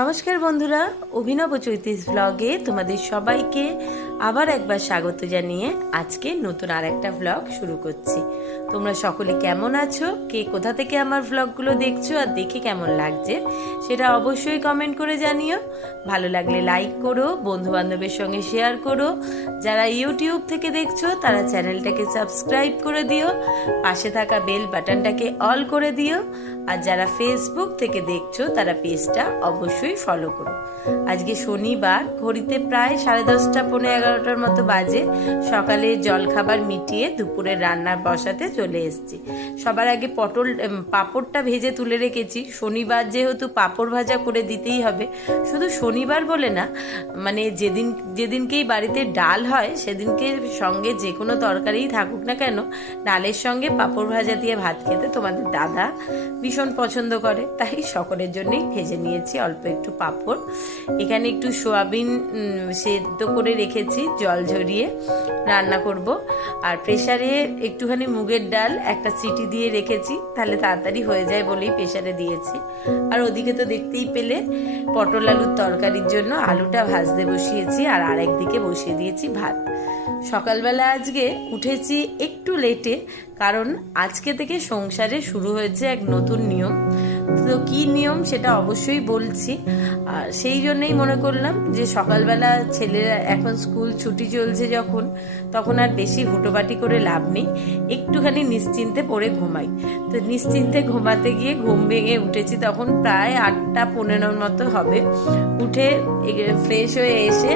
নমস্কার বন্ধুরা, অভিনব চৈতিস ব্লগে তোমাদের সবাইকে আবার একবার স্বাগত জানিয়ে আজকে নতুন আর একটা ব্লগ শুরু করছি। তোমরা সকলে কেমন আছো, কে কোথা থেকে আমার ব্লগগুলো দেখছো আর দেখে কেমন লাগছে সেটা অবশ্যই কমেন্ট করে জানিও। ভালো লাগলে লাইক করো, বন্ধু বান্ধবের সঙ্গে শেয়ার করো। যারা ইউটিউব থেকে দেখছো তারা চ্যানেলটাকে সাবস্ক্রাইব করে দিও, পাশে থাকা বেল বাটনটাকে অল করে দিও। আর যারা ফেসবুক থেকে দেখছো তারা পেজটা অবশ্যই ফলো করো। আজকে শনিবার, ঘড়িতে প্রায় 10:30 পৌনে 11টার মতো বাজে। সকালে জলখাবার মিটিয়ে দুপুরে রান্নার বসাতে চলে এসেছি। সবার আগে পাঁপড়টা ভেজে তুলে রেখেছি। শনিবার যেহেতু পাঁপড় ভাজা করে দিতেই হবে। শুধু শনিবার বলে না, মানে যেদিনকেই বাড়িতে ডাল হয় সেদিনকে সঙ্গে যে কোনো তরকারিই থাকুক না কেন, ডালের সঙ্গে পাঁপড় ভাজা দিয়ে ভাত খেতে তোমাদের দাদা ভীষণ পছন্দ করে। তাই সকলের জন্যই ভেজে নিয়েছি অল্প একটু পাঁপড়। এখানে একটু সোয়াবিন সেদ্ধ করে রেখেছি, জল ঝরিয়ে রান্না করব। আর প্রেসারে একটুখানি মুগের ডাল একটা সিটি দিয়ে রেখেছি, তাহলে তাড়াতাড়ি হয়ে যায় বলেই প্রেসারে দিয়েছি। আর ওদিকে তো দেখতেই পেলে পটল আলুর তরকারির জন্য আলুটা ভাজতে বসিয়েছি, আর আরেকদিকে বসিয়ে দিয়েছি ভাত। সকালবেলা আজকে উঠেছি একটু লেটে, কারণ আজকে থেকে সংসারে শুরু হয়েছে এক নতুন নিয়ম। তো কি নিয়ম সেটা অবশ্যই বলছি। আর সেই জন্যই মনে করলাম যে সকালবেলা ছেলেরা এখন স্কুল ছুটি চলছে যখন, তখন আর বেশি হুটোপাটি করে লাভ নেই, একটুখানি নিশ্চিন্তে পড়ে ঘুমাই। তো নিশ্চিন্তে ঘুমাতে গিয়ে ঘুম ভেঙে উঠেছি তখন প্রায় 8:15 মতো হবে। উঠে ফ্রেশ হয়ে এসে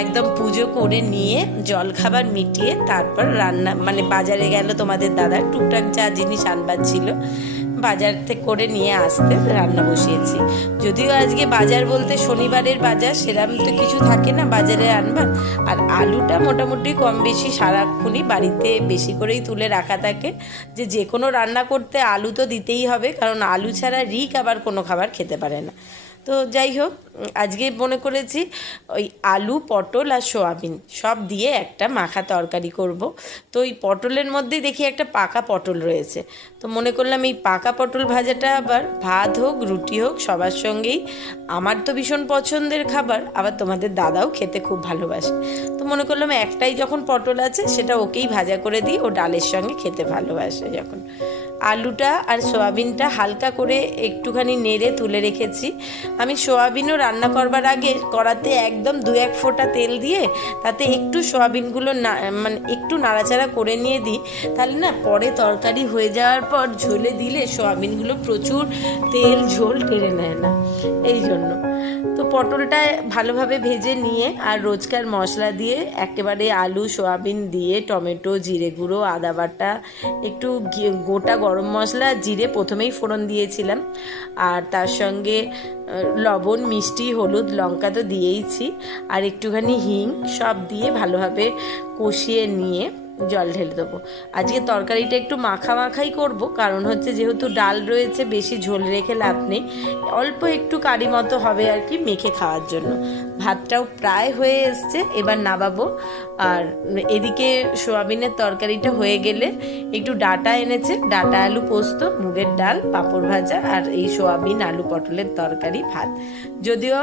একদম পুজো করে নিয়ে জলখাবার মিটিয়ে তারপর রান্না বাজারে গেল তোমাদের দাদা, টুকটাক যা জিনিস আনবার ছিল বাজার থেকে করে নিয়ে আসতে রান্না বসিয়েছি। যদিও আজকে বাজার বলতে শনিবারের বাজার, সেরকম তো কিছু থাকে না বাজারে আনবার। আর আলুটা মোটামুটি কম বেশি সারাক্ষণই বাড়িতে বেশি করেই তুলে রাখা থাকে, যে কোনো রান্না করতে আলু তো দিতেই হবে, কারণ আলু ছাড়া রিক আবার কোনো খাবার খেতে পারে না। তো যাই হোক, আজকে মনে করেছি ওই আলু, পটল আর সোয়াবিন সব দিয়ে একটা মাখা তরকারি করব। তো ওই পটলের মধ্যেই দেখি একটা পাকা পটল রয়েছে, তো মনে করলাম এই পাকা পটল ভাজাটা আবার ভাত হোক রুটি হোক সবার সঙ্গেই, আমার তো ভীষণ পছন্দের খাবার, আবার তোমাদের দাদাও খেতে খুব ভালোবাসে। তো মনে করলাম একটাই যখন পটল আছে সেটা ওকেই ভাজা করে দিই, ও ডালের সঙ্গে খেতে ভালোবাসে যখন। আলুটা আর সোয়াবিনটা হালকা করে একটুখানি নেড়ে তুলে রেখেছি। আমি সোয়াবিনও রান্না করবার আগে কড়াতে একদম 2-1 ফোঁটা তেল দিয়ে তাতে একটু সোয়াবিনগুলো একটু নাড়াচাড়া করে নিয়ে দিই, তাহলে না পরে তরকারি হয়ে যাওয়ার পর ঝোলে দিলে সোয়াবিনগুলো প্রচুর তেল ঝোল টেনে নেয় না, এই জন্য। তো পটলটা ভালোভাবে ভেজে নিয়ে আর রোজকার মশলা দিয়ে একেবারে আলু সোয়াবিন দিয়ে টমেটো, জিরে গুঁড়ো, আদা বাটা, একটু গোটা গরম মশলা, জিরে প্রথমেই ফোড়ন দিয়েছিলাম, আর তার সঙ্গে লবণ, মিষ্টি, হলুদ, লঙ্কা তো দিয়েইছি, আর একটুখানি হিং সব দিয়ে ভালোভাবে কষিয়ে নিয়ে জল ঢেলে দেবো। আজকে তরকারিটা একটু মাখাই করব, কারণ হচ্ছে যেহেতু ডাল রয়েছে বেশি ঝোল রেখে লাভ নেই, অল্প একটু কারি মতো হবে আর কি মেখে খাওয়ার জন্য। ভাতটাও প্রায় হয়ে এসছে, এবার নামাবো। আর এদিকে সোয়াবিনের তরকারিটা হয়ে গেলে একটু ডাঁটা এনেছে, ডাঁটা আলু পোস্ত, মুগের ডাল, পাঁপড় ভাজা, আর এই সোয়াবিন আলু পটলের তরকারি ভাত। যদিও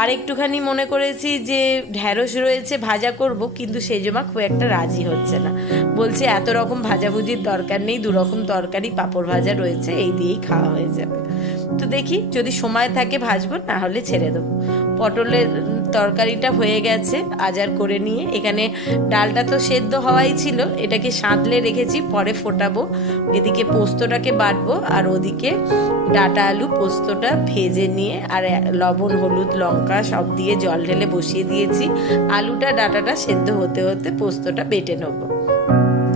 আর একটুখানি মনে করেছি যে ঢ্যাঁড়স রয়েছে ভাজা করব, কিন্তু সেজমা খুব একটা রাজি হচ্ছে না, বলছে এত রকম ভাজাভুজির দরকার নেই, 2 রকম তরকারি পাঁপড় ভাজা রয়েছে, এই দিয়েই খাওয়া হয়ে যাবে। তো দেখি যদি সময় থাকে ভাজবো, না হলে ছেড়ে দেবো। পটলের তরকারিটা হয়ে গেছে আজার করে নিয়ে, এখানে ডালটা তো সেদ্ধ হওয়াই ছিল, এটাকে সাঁতলে রেখেছি, পরে ফোটাবো। এদিকে পোস্তটাকে বাটবো, আর ওদিকে ডাঁটা আলু পোস্তটা ভেজে নিয়ে আর লবণ, হলুদ, লঙ্কা সব দিয়ে জল ঢেলে বসিয়ে দিয়েছি। আলুটা ডাঁটাটা সেদ্ধ হতে হতে পোস্তটা বেটে নেবো।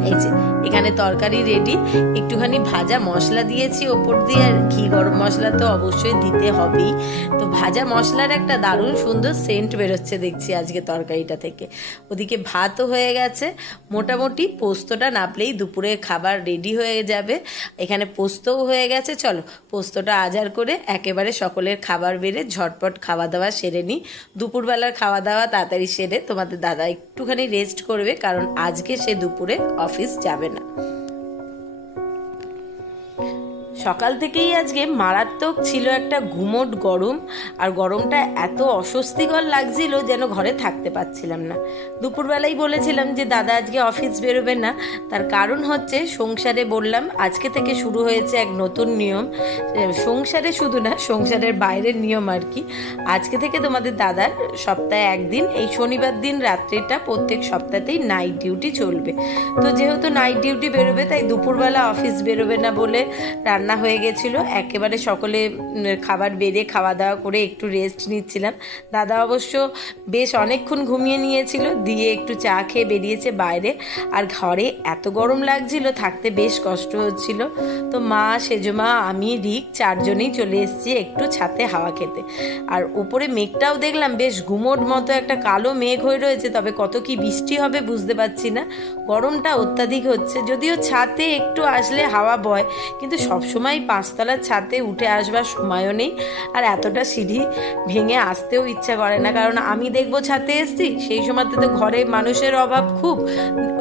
এই যে এখানে তরকারি রেডি, একটুখানি ভাজা মশলা দিয়েছি ওপর দিয়ে, আর ঘি গরম মশলা তো অবশ্যই দিতে হবেই। তো ভাজা মশলার একটা দারুণ সুন্দর সেন্ট বেরোচ্ছে দেখছি আজকে তরকারিটা থেকে। ওদিকে ভাতও হয়ে গেছে, মোটামুটি পোস্তটা নাপলেই দুপুরের খাবার রেডি হয়ে যাবে। এখানে পোস্তও হয়ে গেছে, চলো পোস্তটা আজার করে একেবারে সকলের খাবার বেড়ে ঝটপট খাওয়া দাওয়া সেরে নিই। দুপুরবেলার খাওয়া দাওয়া তাড়াতাড়ি সেরে তোমাদের দাদা একটুখানি রেস্ট করবে, কারণ আজকে সে দুপুরে অফিস যাবে না। সকাল থেকেই আজকে মারাত্মক ছিল একটা গুমোট গরম, আর গরমটা এত অস্বস্তিকর লাগছিল যেন ঘরে থাকতে পারছিলাম না। দুপুরবেলাই বলেছিলাম যে দাদা আজকে অফিস বেরোবে না, তার কারণ হচ্ছে সংসারে বললাম আজকে থেকে শুরু হয়েছে এক নতুন নিয়ম। সংসারে শুধু না, সংসারের বাইরের নিয়ম আর কি। আজকে থেকে তোমাদের দাদার সপ্তাহে একদিন এই শনিবার দিন রাত্রিটা প্রত্যেক সপ্তাহতেই নাইট ডিউটি চলবে। তো যেহেতু নাইট ডিউটি বেরোবে তাই দুপুরবেলা অফিস বেরোবে না বলে রান্না হয়ে গেছিল, একেবারে সকলে খাবার বেড়ে খাওয়া দাওয়া করে একটু রেস্ট নিচ্ছিলাম। দাদা অবশ্য বেশ অনেকক্ষণ ঘুমিয়ে নিয়েছিল, দিয়ে একটু চা খেয়ে বেরিয়েছে বাইরে। আর ঘরে এত গরম লাগছিল, থাকতে বেশ কষ্ট হচ্ছিল। তো মা, সেজমা, আমি, রিক চারজনেই চলে এসেছি একটু ছাতে হাওয়া খেতে। আর উপরে মেঘটাও দেখলাম বেশ গুমোট মতো একটা কালো মেঘ হয়ে রয়েছে, তবে কত কি বৃষ্টি হবে বুঝতে পারছি না। গরমটা অত্যাধিক হচ্ছে, যদিও ছাতে একটু আসলে হাওয়া বয়, কিন্তু সবসময় পাঁচতলার ছাদে উঠে আসবার সময়ও নেই, আর এতটা সিঁড়ি ভেঙে আসতেও ইচ্ছা করে না। কারণ আমি দেখবো ছাদে এসছি, সেই সময়তে তো ঘরে মানুষের অভাব খুব,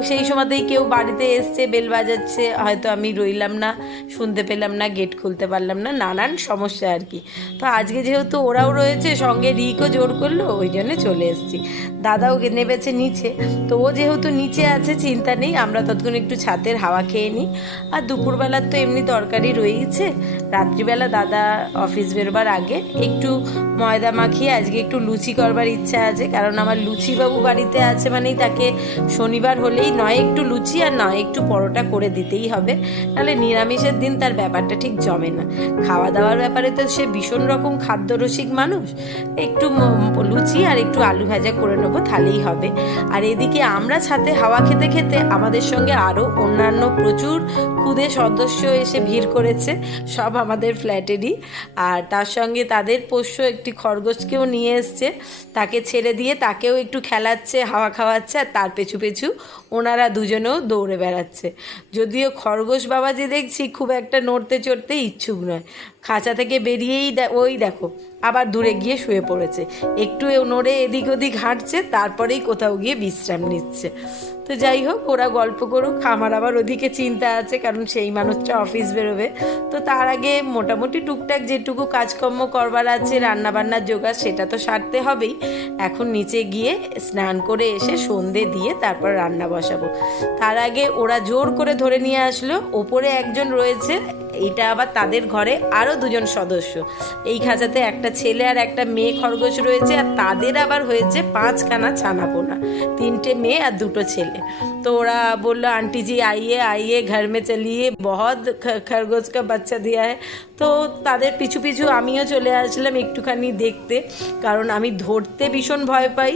সেই সময়তেই কেউ বাড়িতে এসছে, বেল বাজাচ্ছে, হয়তো আমি রইলাম না, শুনতে পেলাম না, গেট খুলতে পারলাম না, নানান সমস্যা আর কি। তো আজকে যেহেতু ওরাও রয়েছে সঙ্গে, রিকও জোর করলো, ওই জন্য চলে এসছি। দাদাও নেমেছে নিচে, তো ও যেহেতু নিচে আছে চিন্তা নেই, আমরা ততক্ষণ একটু ছাদের হাওয়া খেয়ে নিই। আর দুপুরবেলার তো এমনি তরকারি রয়েছে। রাত্রিবেলা দাদা অফিস বেরোবার আগে একটু ময়দা মাখিয়ে আজকে একটু লুচি করবার ইচ্ছা আছে, কারণ আমার লুচিবাবু বাড়িতে আছে মানেই তাকে শনিবার হলেই নয় একটু লুচি আর নয় একটু পরোটা করে দিতেই হবে, নাহলে নিরামিষের দিন তার ব্যাপারটা ঠিক জমে না। খাওয়া দাওয়ার ব্যাপারে তো সে ভীষণ রকম খাদ্যরসিক মানুষ, একটু লুচি আর একটু আলু ভাজা করে নেবো, তাহলেই হবে। আর এদিকে আমরা ছাদে হাওয়া খেতে খেতে আমাদের সঙ্গে আরও অন্যান্য প্রচুর ক্ষুদে সদস্য এসে ভিড় করেছে, সব আমাদের ফ্ল্যাটেরই। আর তার সঙ্গে তাদের পোষ্য একটি খরগোশকেও নিয়ে এসছে, তাকে ছেড়ে দিয়ে তাকেও একটু খেলাচ্ছে, হাওয়া খাওয়াচ্ছে, আর তার পেছু পেছু ওনারা দুজনেও দৌড়ে বেড়াচ্ছে। যদিও খরগোশ বাবাজি দেখছি খুব একটা নড়তে চড়তে ইচ্ছুক নয়, খাঁচা থেকে বেরিয়েই ওই দেখো আবার দূরে গিয়ে শুয়ে পড়েছে, একটু নড়ে এদিক ওদিক হাঁটছে, তারপরেই কোথাও গিয়ে বিশ্রাম নিচ্ছে। তো যাই হোক, ওরা গল্প করুক, আমার আবার ওদিকে চিন্তা আছে, কারণ সেই মানুষটা অফিস বেরোবে। তো তার আগে মোটামুটি টুকটাক যেটুকু কাজকর্ম করবার আছে, রান্নাবান্নার জোগাড়, সেটা তো সারতে হবেই। এখন নিচে গিয়ে স্নান করে এসে সন্ধে দিয়ে তারপর রান্না বসাবো। তার আগে ওরা জোর করে ধরে নিয়ে আসলো, ওপরে একজন রয়েছে, এটা আবার তাদের ঘরে আরও দুজন সদস্য। এই খাঁচাতে একটা ছেলে আর একটা মেয়ে খরগোশ রয়েছে, আর তাদের আবার হয়েছে 5খানা ছানাপোনা, 3টে মেয়ে আর 2টো ছেলে। तो ওরা বললো आंटी जी आइए आइए घर में चलिए बहुत खरगोश का बच्चा दिया है। তো তাদের পিছু পিছু আমিও চলে আসলাম একটুখানি দেখতে, কারণ আমি ধরতে ভীষণ ভয় পাই,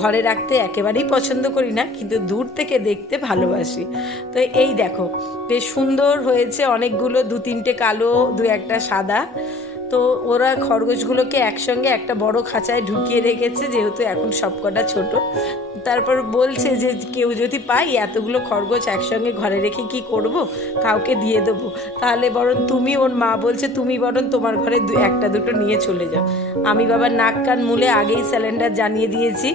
ঘরে রাখতে একেবারেই পছন্দ করি না, কিন্তু দূর থেকে দেখতে ভালোবাসি। তো এই দেখো বেশ সুন্দর হয়েছে অনেকগুলো, 2-3টে কালো, 2-1টা সাদা। তো ওরা খরগোশগুলোকে একসঙ্গে একটা বড় খাঁচায় ঢুকিয়ে রেখেছে, যেহেতু এখন সবকটা ছোট। তারপর বলছে যে কেউ যদি পাই এতগুলো খরগোশ একসঙ্গে ঘরে রেখে কি করব, কাউকে দিয়ে দেবো, তাহলে বরং তুমি, ওর মা বলছে তুমি বরং তোমার ঘরে 1-2টো নিয়ে চলে যাও। আমি বাবা নাক কান মুলে আগেই সিলিন্ডার জানিয়ে দিয়েছি,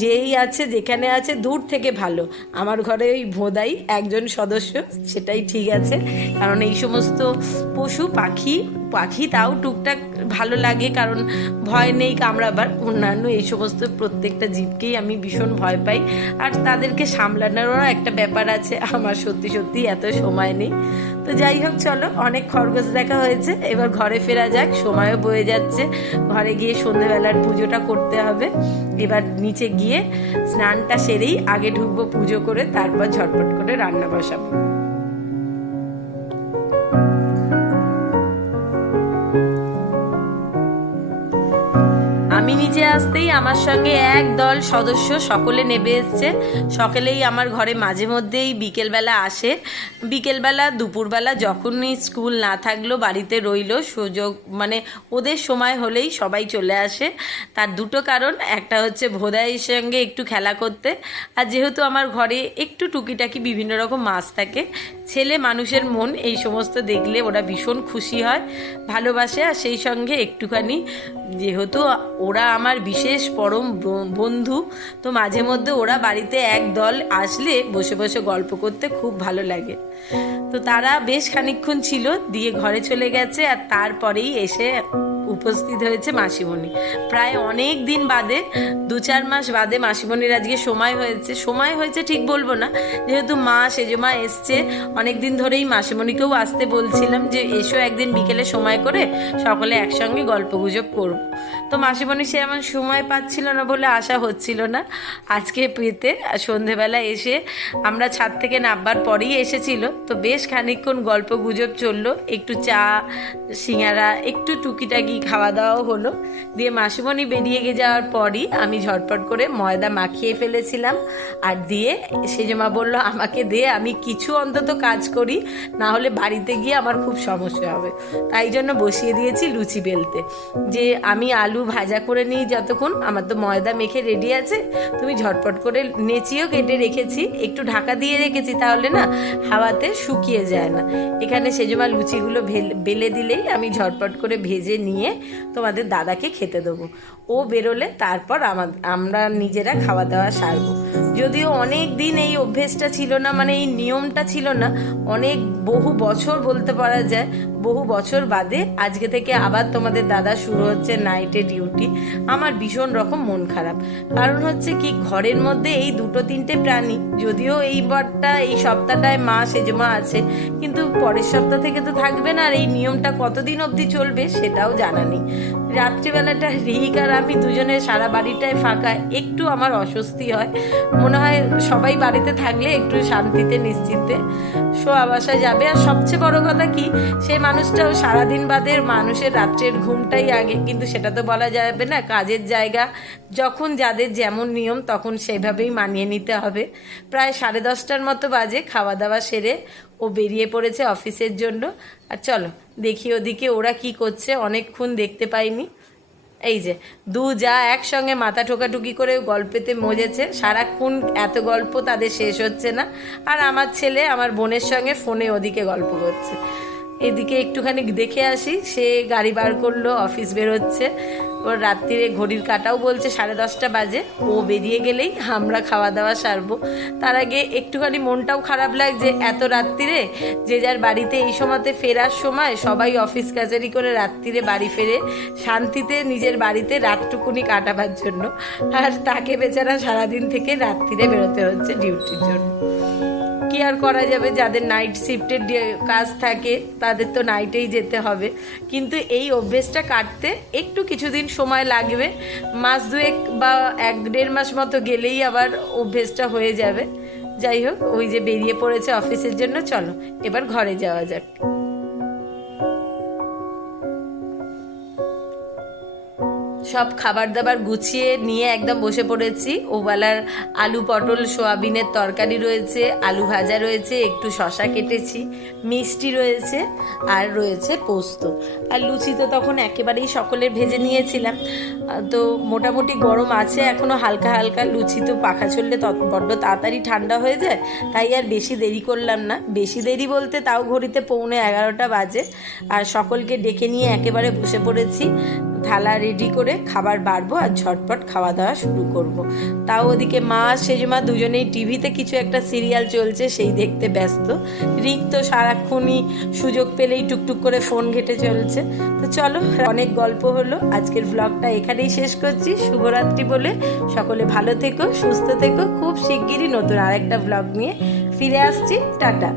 যেই আছে যেখানে আছে দূর থেকে ভালো, আমার ঘরে ওই ভোদাই একজন সদস্য সেটাই ঠিক আছে। কারণ এই সমস্ত পশু পাখি তাও টুকটাক ভালো লাগে, কারণ ভয় নেই কামড়াবার। অন্যান্য এই সমস্ত প্রত্যেকটা জীবকেই আমি ভীষণ ভয় পাই, আর তাদেরকে সামলানোরও একটা ব্যাপার আছে, আমার সত্যি এত সময় নেই। তো যাই হোক, চলো, অনেক খরগোশ দেখা হয়েছে, এবার ঘরে ফেরা যাক, সময়ও বয়ে যাচ্ছে। ঘরে গিয়ে সন্ধ্যেবেলার পুজোটা করতে হবে। এবার নিচে গিয়ে স্নানটা সেরেই আগে ঢুকবো পুজো করে, তারপর ঝটপট করে রান্না বসাবো। আমি নিচে আসতেই আমার সঙ্গে এক দল সদস্য সকলে নেমে এসছে। সকলেই আমার ঘরে মাঝে মধ্যেই বিকেলবেলা আসে, বিকেলবেলা দুপুরবেলা যখনই স্কুল না থাকলো বাড়িতে রইলো, সুযোগ মানে ওদের সময় হলেই সবাই চলে আসে। তার দুটো কারণ, একটা হচ্ছে ভোদাইয়ের সঙ্গে একটু খেলা করতে, আর যেহেতু আমার ঘরে একটু টুকিটাকি বিভিন্ন রকম মাছ থাকে, ছেলে মানুষের মন এই সমস্ত দেখলে ওরা ভীষণ খুশি হয়, ভালোবাসে। আর সেই সঙ্গে একটুখানি যেহেতু ওরা আমার আমার বিশেষ পরম বন্ধু। তো মাঝে মধ্যে ওরা বাড়িতে এক দল আসলে বসে বসে গল্প করতে খুব ভালো লাগে। তো তারা বেশ খানিকক্ষণ ছিল, দিয়ে ঘরে চলে গেছে। আর তারপরেই এসে উপস্থিত হয়েছে মাসিমণি। প্রায় অনেক দিন বাদে, 2-4 মাস বাদে মাসিমণির আজকে সময় হয়েছে ঠিক বলবো না, যেহেতু মা সেজমা এসছে অনেক দিন ধরেই মাসিমণিকেও আসতে বলছিলাম যে এসো একদিন বিকেলে সময় করে সকলে একসঙ্গে গল্প গুজব করব। তো মাসিমণি সে আমার সময় পাচ্ছিল না বলে আসা হচ্ছিল না। আজকে পেতে সন্ধেবেলা এসে আমরা ছাদ থেকে নামবার পরেই এসেছিল। তো বেশ খানিকক্ষণ গল্প গুজব চললো, একটু চা সিঙ্গারা একটু টুকিটাকি খাওয়া দাওয়াও হলো। দিয়ে মাসিমণি বেরিয়ে যাওয়ার পরই আমি ঝটপট করে ময়দা মাখিয়ে ফেলেছিলাম। আর দিয়ে সেজমা বলল আমাকে দে, আমি কিছু অন্তত কাজ করি, না হলে বাড়িতে গিয়ে আমার খুব সমস্যা হবে। তাই জন্য বসিয়ে দিয়েছি লুচি বেলতে, যে আমি আলু ভাজা করে নিই যতক্ষণ, আমার তো ময়দা মেখে রেডি আছে, তুমি ঝটপট করে নেচিও কেটে রেখেছি, একটু ঢাকা দিয়ে রেখেছি, তাহলে না হাওয়াতে শুকিয়ে যায় না। এখানে সেজমা লুচিগুলো বেলে দিলেই আমি ঝটপট করে ভেজে নিয়ে তোমাদের দাদাকে খেতে দেবো। ও বেরোলে তারপর আমরা নিজেরা খাওয়া দাওয়া সারবো। যদিও অনেক দিন এই অভ্যেসটা ছিল না, মানে এই নিয়মটা ছিল না, অনেক বহু বছর বলতে পারা যায়, বহু বছর বাদে আজকে থেকে আবার তোমাদের দাদা শুরু হচ্ছে নাইটে ডিউটি। আমার ভীষণ রকম মন খারাপ, কারণ হচ্ছে কি ঘরের মধ্যে এই 2-3টে প্রাণী, যদিও এই সপ্তাহটায় মা সেজমা আছে, কিন্তু পরের সপ্তাহ থেকে তো থাকবে না। আর এই নিয়মটা কতদিন অবধি চলবে সেটাও জানা নেই। রাত্রিবেলাটা রিক আর আমি দুজনে সারা বাড়িটায় ফাঁকা, একটু আমার অস্বস্তি হয়। মনে হয় সবাই বাড়িতে থাকলে একটু শান্তিতে নিশ্চিন্তে শোয়া বাসা যাবে। আর সবচেয়ে বড় কথা কি, সেই মানুষটাও সারাদিন বাদে মানুষের রাত্রের ঘুমটাই আগে, কিন্তু সেটা তো বলা যাবে না। কাজের জায়গা যখন যাদের যেমন নিয়ম তখন সেভাবেই মানিয়ে নিতে হবে। প্রায় 10:30টার মতো বাজে, খাওয়া দাওয়া সেরে ও বেরিয়ে পড়েছে অফিসের জন্য। আর চলো দেখি ওদিকে ওরা কি করছে, অনেকক্ষণ দেখতে পাইনি। এই যে যা একসঙ্গে মাথা ঠোকাঠুকি করে গল্পেতে মজেছে, সারাক্ষণ এত গল্প তাদের শেষ হচ্ছে না। আর আমার ছেলে আমার বোনের সঙ্গে ফোনে ওদিকে গল্প করছে। এদিকে একটুখানি দেখে আসি, সে গাড়ি বার করলো, অফিস বেরোচ্ছে। ওর রাত্রিরে ঘড়ির কাটাও বলছে 10:30 বাজে। ও বেরিয়ে গেলেই আমরা খাওয়া দাওয়া সারবো। তার আগে একটুখানি মনটাও খারাপ লাগছে, এত রাত্রিরে যে যার বাড়িতে এই সময়তে ফেরার সময় সবাই অফিস কাচারি করে রাত্রিরে বাড়ি ফেরে শান্তিতে নিজের বাড়িতে রাতটুকুনি কাটাবার জন্য, আর তাকে বেচারা সারাদিন থেকে রাত্রিরে বেরোতে হচ্ছে ডিউটির জন্য। কি আর করা যাবে, যাদের নাইট শিফটের কাজ থাকে তাদের তো নাইটেই যেতে হবে। কিন্তু এই অভ্যেসটা কাটতে একটু কিছুদিন সময় লাগবে, মাস 2 বা 1-1.5 মাস মতো গেলেই আবার অভ্যেসটা হয়ে যাবে। যাই হোক, ওই যে বেরিয়ে পড়েছে অফিসের জন্য, চলো এবার ঘরে যাওয়া যাক। সব খাবার দাবার গুছিয়ে নিয়ে একদম বসে পড়েছি। ওবেলার আলু পটল সোয়াবিনের তরকারি রয়েছে, আলু ভাজা রয়েছে, একটু শশা কেটেছি, মিষ্টি রয়েছে, আর রয়েছে পোস্ত। আর লুচি তো তখন একেবারেই সকলের ভেজে নিয়েছিলাম। তো মোটামুটি গরম আছে এখনও হালকা হালকা। লুচি তো পাখা চললে বড্ড তাড়াতাড়ি ঠান্ডা হয়ে যায়, তাই আর বেশি দেরি করলাম না। বেশি দেরি বলতে তাও ঘড়িতে 11:45 বাজে। আর সকলকে ডেকে নিয়ে একেবারে বসে পড়েছি, থালা রেডি করে খাবার বাড়বো আর ঝটপট খাওয়া দাওয়া শুরু করব। তাও ওদিকে মা সেজমা দুজনেই টিভিতে কিছু একটা সিরিয়াল চলছে, সেই দেখতে ব্যস্ত। রিক তো সারাক্ষণই সুযোগ পেলেই টুকটুক করে ফোন ঘেটে চলছে। তো চলো, অনেক গল্প হলো, আজকের ব্লগটা এখানেই শেষ করছি। শুভরাত্রি বলে সকলে ভালো থেকো, সুস্থ থেকো। খুব শিগগিরই নতুন আরেকটা ব্লগ নিয়ে ফিরে আসছি। টাটা।